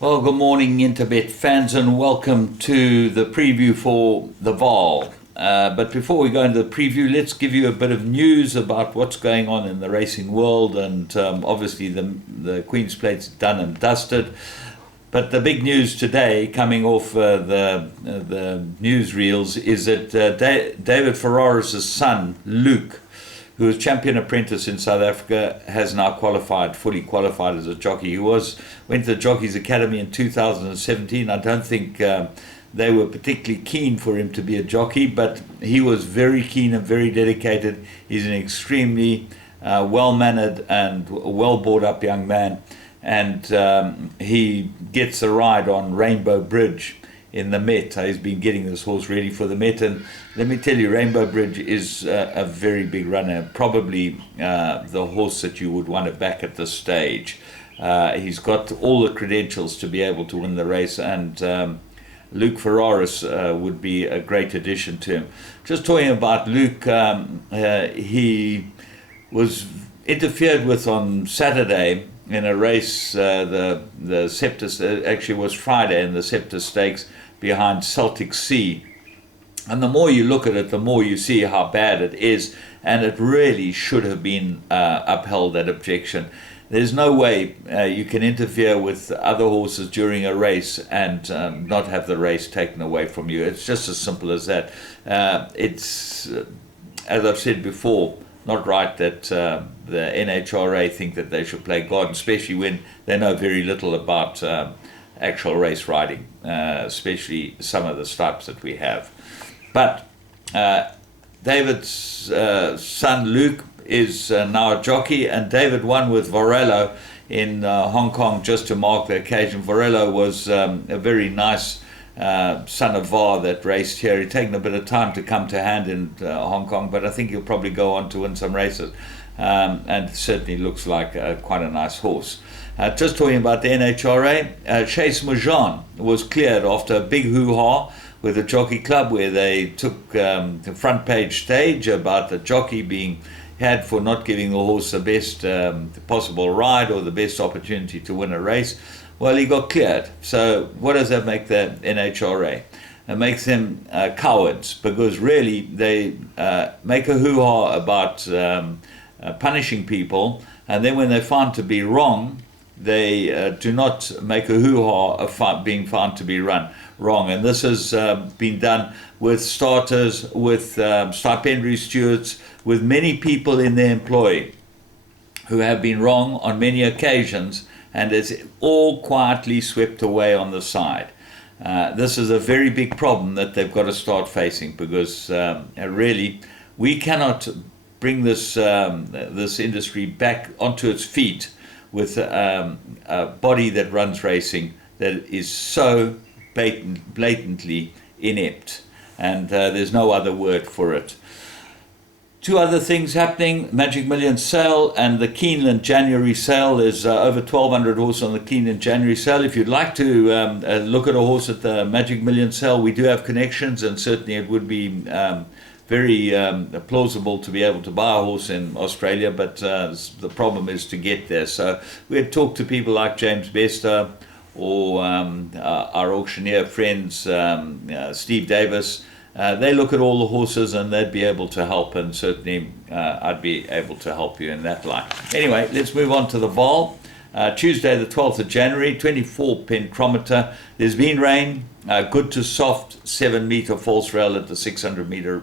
Well, good morning, Interbet fans, and welcome to the preview for the Vaal. But before we go into the preview, let's give you a bit of news about what's going on in the racing world. And obviously, the Queen's Plate's done and dusted. But the big news today, coming off the newsreels, is that David Ferraris' son, Luke, who was champion apprentice in South Africa, has now fully qualified as a jockey. He went to the Jockeys Academy in 2017. I don't think they were particularly keen for him to be a jockey, but he was very keen and very dedicated. He's an extremely well-mannered and well-brought-up young man, and he gets a ride on Rainbow Bridge in the Met. He's been getting this horse ready for the Met, and let me tell you, Rainbow Bridge is a very big runner, probably the horse that you would want to back at this stage. He's got all the credentials to be able to win the race, and Luke Ferraris would be a great addition to him. Just talking about Luke, he was interfered with on Saturday in a race, the Scepter, actually was Friday in the Scepter Stakes behind Celtic Sea. And the more you look at it, the more you see how bad it is, and it really should have been upheld, that objection. There's no way you can interfere with other horses during a race and not have the race taken away from you. It's just as simple as that. It's, as I've said before, not right that the NHRA think that they should play God, especially when they know very little about actual race riding, especially some of the stripes that we have. But David's son Luke is now a jockey, and David won with Varelo in Hong Kong just to mark the occasion. Varelo was a very nice son of Vaal that raced here. He'd taken a bit of time to come to hand in Hong Kong, but I think he'll probably go on to win some races, and certainly looks like quite a nice horse. Just talking about the NHRA, Chase Majan was cleared after a big hoo-ha with the Jockey Club, where they took the front page stage about the jockey being had for not giving the horse the best possible ride or the best opportunity to win a race. Well, he got cleared. So what does that make the NHRA? It makes them cowards, because really they make a hoo-ha about punishing people, and then when they're found to be wrong, they do not make a hoo-ha of being found to be wrong. And this has been done with starters, with stipendiary stewards, with many people in their employ who have been wrong on many occasions, and it's all quietly swept away on the side. This is a very big problem that they've got to start facing, because really we cannot bring this industry back onto its feet with a body that runs racing that is so blatantly inept, and there's no other word for it. Two other things happening: Magic Million sale and the Keeneland January sale. There's over 1,200 horses on the Keeneland January sale. If you'd like to look at a horse at the Magic Million sale, we do have connections, and certainly it would be very plausible to be able to buy a horse in Australia, but the problem is to get there. So we had talked to people like James Bester or our auctioneer friends, Steve Davis. They look at all the horses and they'd be able to help, and certainly I'd be able to help you in that line. Anyway, let's move on to the Vaal. Tuesday the 12th of January, 24 pentrometer. There's been rain, good to soft 7-meter false rail at the 600-meter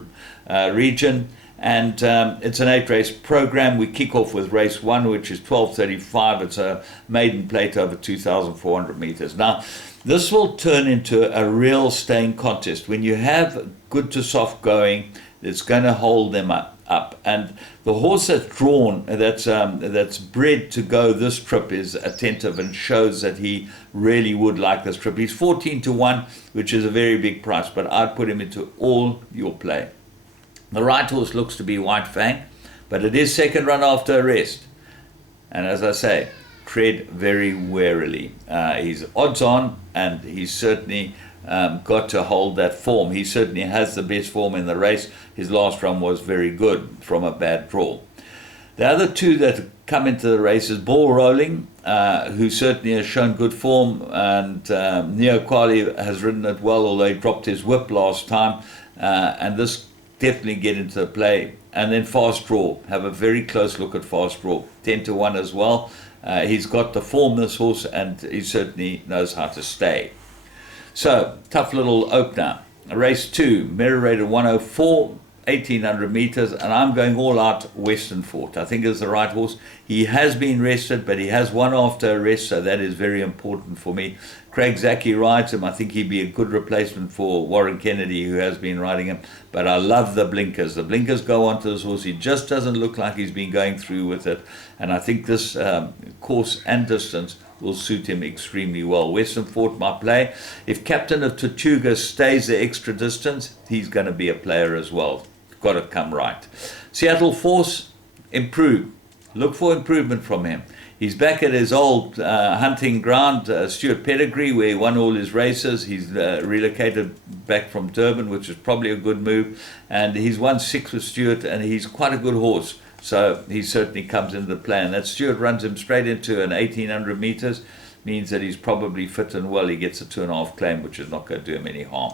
region, and it's an 8-race program. We kick off with race 1, which is 12:35. It's a maiden plate over 2,400 meters. Now, this will turn into a real staying contest. When you have good to soft going, it's going to hold them up. And the horse that's drawn, that's bred to go this trip, is attentive and shows that he really would like this trip. He's 14-1, which is a very big price, but I'd put him into all your play. The right horse looks to be White Fang, but it is second run after a rest. And as I say, tread very warily. He's odds on, and he's certainly got to hold that form. He certainly has the best form in the race. His last run was very good from a bad draw. The other two that come into the race is Ball Rolling, who certainly has shown good form, and Neo Quali has ridden it well, although he dropped his whip last time, and this definitely get into the play. And then Fast Draw, have a very close look at Fast Draw, 10-1 as well. He's got the form, this horse, and he certainly knows how to stay. So, tough little opener. Race 2, Mirror Rated 104, 1800 meters, and I'm going all out Western Fort. I think it's the right horse. He has been rested, but he has won after a rest, so that is very important for me. Craig Zaki rides him. I think he'd be a good replacement for Warren Kennedy, who has been riding him. But I love the blinkers. The blinkers go onto this horse. He just doesn't look like he's been going through with it. And I think this course and distance will suit him extremely well. Western Fort, my play. If Captain of Tortuga stays the extra distance, he's going to be a player as well. Got to come right. Seattle Force, improve. Look for improvement from him. He's back at his old hunting ground, Stuart Pedigree, where he won all his races. He's relocated back from Durban, which is probably a good move. And he's won 6 with Stuart, and he's quite a good horse. So he certainly comes into the plan. That Stuart runs him straight into an 1800 meters, means that he's probably fit and well. He gets a 2.5 claim, which is not going to do him any harm.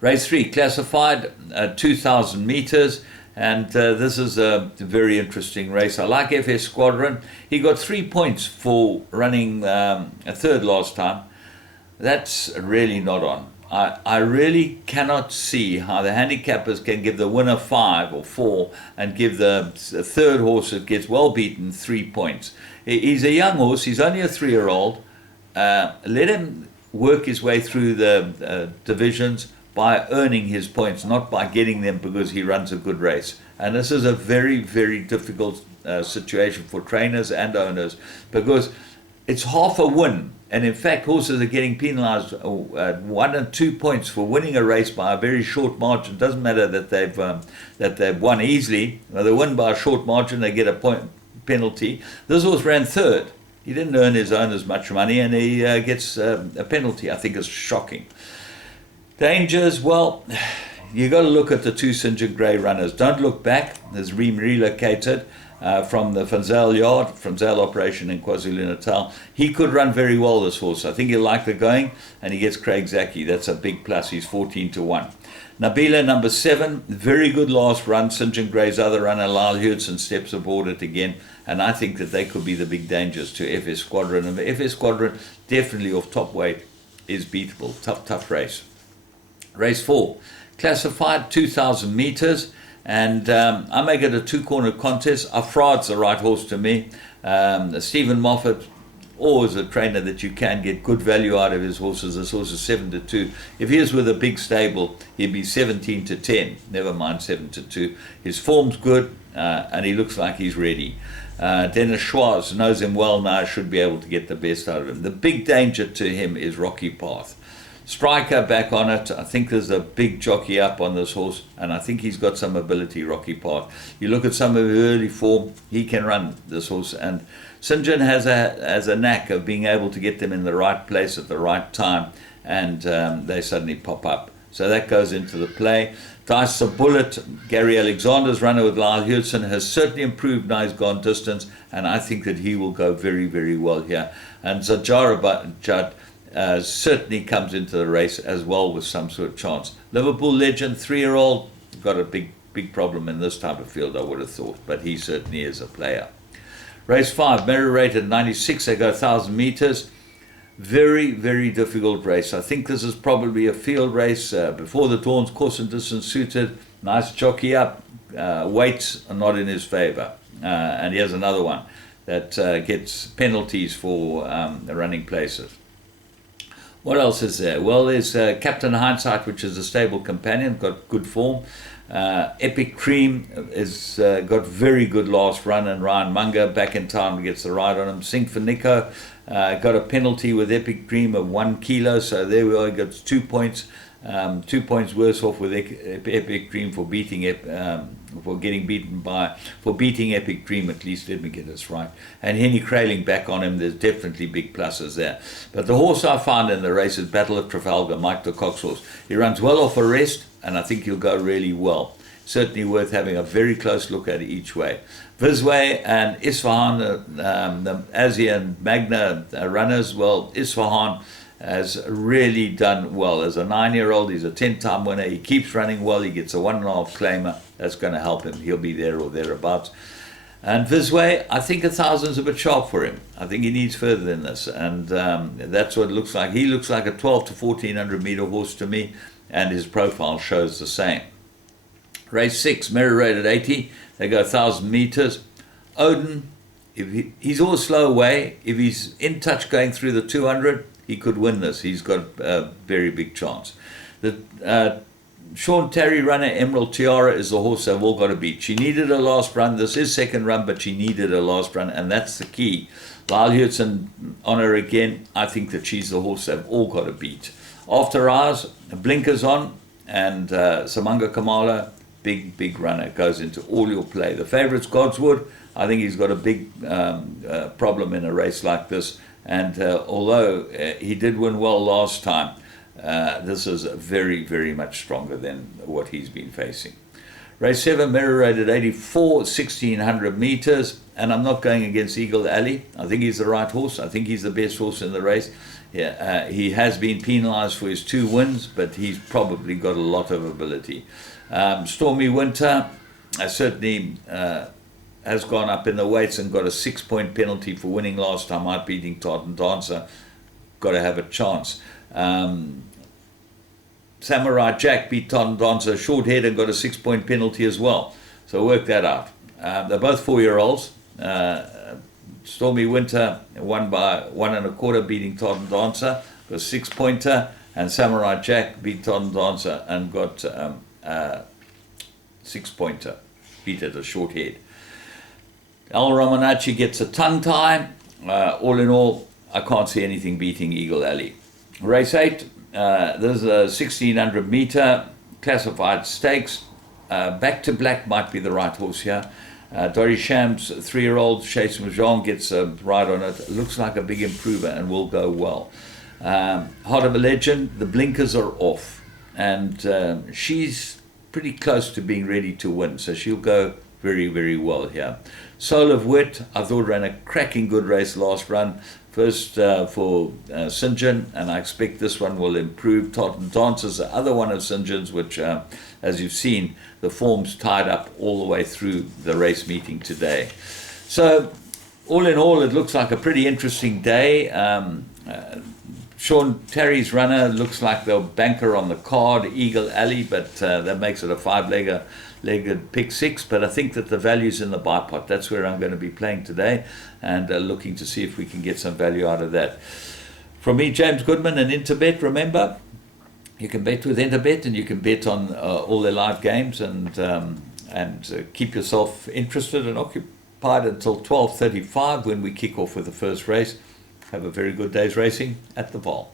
Race 3, classified 2,000 meters. And this is a very interesting race. I like FS Squadron. He got 3 points for running a third last time. That's really not on. I really cannot see how the handicappers can give the winner 5 or 4 and give the third horse that gets well beaten 3 points. He's a young horse. He's only a 3-year-old. Let him work his way through the divisions by earning his points, not by getting them because he runs a good race. And this is a very, very difficult situation for trainers and owners, because it's half a win. And in fact, horses are getting penalized 1 and 2 points for winning a race by a very short margin. It doesn't matter that they've won easily. Well, they win by a short margin, they get a point penalty. This horse ran third. He didn't earn his owners much money, and he gets a penalty. I think it's shocking. Dangers, well, you got to look at the 2 St. John Grey runners. Don't look back. There's relocated from the Van Zyl yard, Van Zyl operation in KwaZulu-Natal. He could run very well, this horse. I think he'll like the going, and he gets Craig Zaki. That's a big plus. He's 14-1. Nabila, number 7, very good last run. St. John Grey's other runner, Lyle Hudson, steps aboard it again, and I think that they could be the big dangers to FS Squadron. And the FS Squadron, definitely off top weight, is beatable. Tough race. Race 4, classified 2,000 meters, and I make it a 2-corner contest. Afraad's the right horse to me. Stephen Moffat, always a trainer that you can get good value out of his horses. This horse is 7-2. If he is with a big stable, he'd be 17-10. Never mind 7-2. His form's good, and he looks like he's ready. Dennis Schwartz knows him well now, should be able to get the best out of him. The big danger to him is Rocky Path. Striker back on it. I think there's a big jockey up on this horse, and I think he's got some ability, Rocky Path. You look at some of his early form, he can run this horse, and St. John has a knack of being able to get them in the right place at the right time, and they suddenly pop up. So that goes into the play. Dice a Bullet, Gary Alexander's runner with Lyle Hudson, has certainly improved now he's gone distance, and I think that he will go very, very well here. And Zajara Judd certainly comes into the race as well with some sort of chance. Liverpool legend, 3-year-old, got a big problem in this type of field, I would have thought, but he certainly is a player. Race 5, Mirror Rated 96, they go 1,000 meters. Very, very difficult race. I think this is probably a field race. Before the Dawns, course and distance suited. Nice jockey up. Weights are not in his favor. And he has another one that gets penalties for the running places. What else is there? Well, there's Captain Hindsight, which is a stable companion, got good form. Epic Cream has got very good last run, and Ryan Munger back in town gets the ride on him. Sing for Nico got a penalty with Epic Cream of 1 kilo, so there we are, got 2 points. 2 points worse off with Epic Dream for beating Epic Dream, at least. Let me get this right. And Henny Kraling back on him. There's definitely big pluses there. But the horse I found in the race is Battle of Trafalgar, Mike the Cox horse. He runs well off a rest, and I think he'll go really well. certainly worth having a very close look at each way. Vizway and Isfahan, the Asia and Magna runners, well, Isfahan has really done well. As a 9-year-old, he's a 10-time winner. He keeps running well. He gets a 1.5 claimer. That's going to help him. He'll be there or thereabouts. And Vizway, I think 1,000's a bit sharp for him. I think he needs further than this. And that's what it looks like. He looks like a 12 to 1,400 meter horse to me, and his profile shows the same. Race 6, Mirror Rate at 80. They go 1,000 meters. Odin, if he's all slow away. If he's in touch going through the 200, he could win this. He's got a very big chance. The Sean Terry runner, Emerald Tiara, is the horse they've all got to beat. She needed a last run. This is second run, but she needed a last run, and that's the key. Lyle Hudson on her again. I think that she's the horse they've all got to beat. After Hours, Blinkers On, and Samanga Kamala, big runner, goes into all your play. The favourite's Godswood. I think he's got a big problem in a race like this, and although he did win well last time, this is very, very much stronger than what he's been facing. Race 7, Mirror Rate at 84, 1,600 meters, and I'm not going against Eagle Alley. I think he's the right horse. I think he's the best horse in the race. Yeah, he has been penalised for his 2 wins, but he's probably got a lot of ability. Stormy Winter certainly has gone up in the weights and got a 6-point penalty for winning last time out, beating Tartan Dancer. Got to have a chance. Samurai Jack beat Tartan Dancer short head and got a 6-point penalty as well. So work that out. They're both 4-year-olds. Stormy Winter won by 1.25, beating Tartan Dancer, got a 6-pointer, and Samurai Jack beat Tartan Dancer and got 6-pointer, beat at a short head. El Romanacci gets a tongue tie. All in all, I can't see anything beating Eagle Alley. Race 8, there's a 1,600 meter classified stakes. Back to Black might be the right horse here. Dory Shams, 3-year-old, Chase Majon gets a ride on it. Looks like a big improver and will go well. Heart of a Legend, the blinkers are off, and she's pretty close to being ready to win, so she'll go very, very well here. Soul of Wit, I thought ran a cracking good race last run. First for St. John, and I expect this one will improve. Tartan Dancer's the other one of St. John's, which, as you've seen, the form's tied up all the way through the race meeting today. So, all in all, it looks like a pretty interesting day. Sean Terry's runner looks like they'll banker on the card, Eagle Alley, but that makes it a 5-legged pick 6. But I think that the value's in the buy pot. That's where I'm going to be playing today, and looking to see if we can get some value out of that. From me, James Goodman, and Interbet. Remember, you can bet with Interbet, and you can bet on all their live games, and keep yourself interested and occupied until 12:35 when we kick off with the first race. Have a very good day's racing at the Vaal.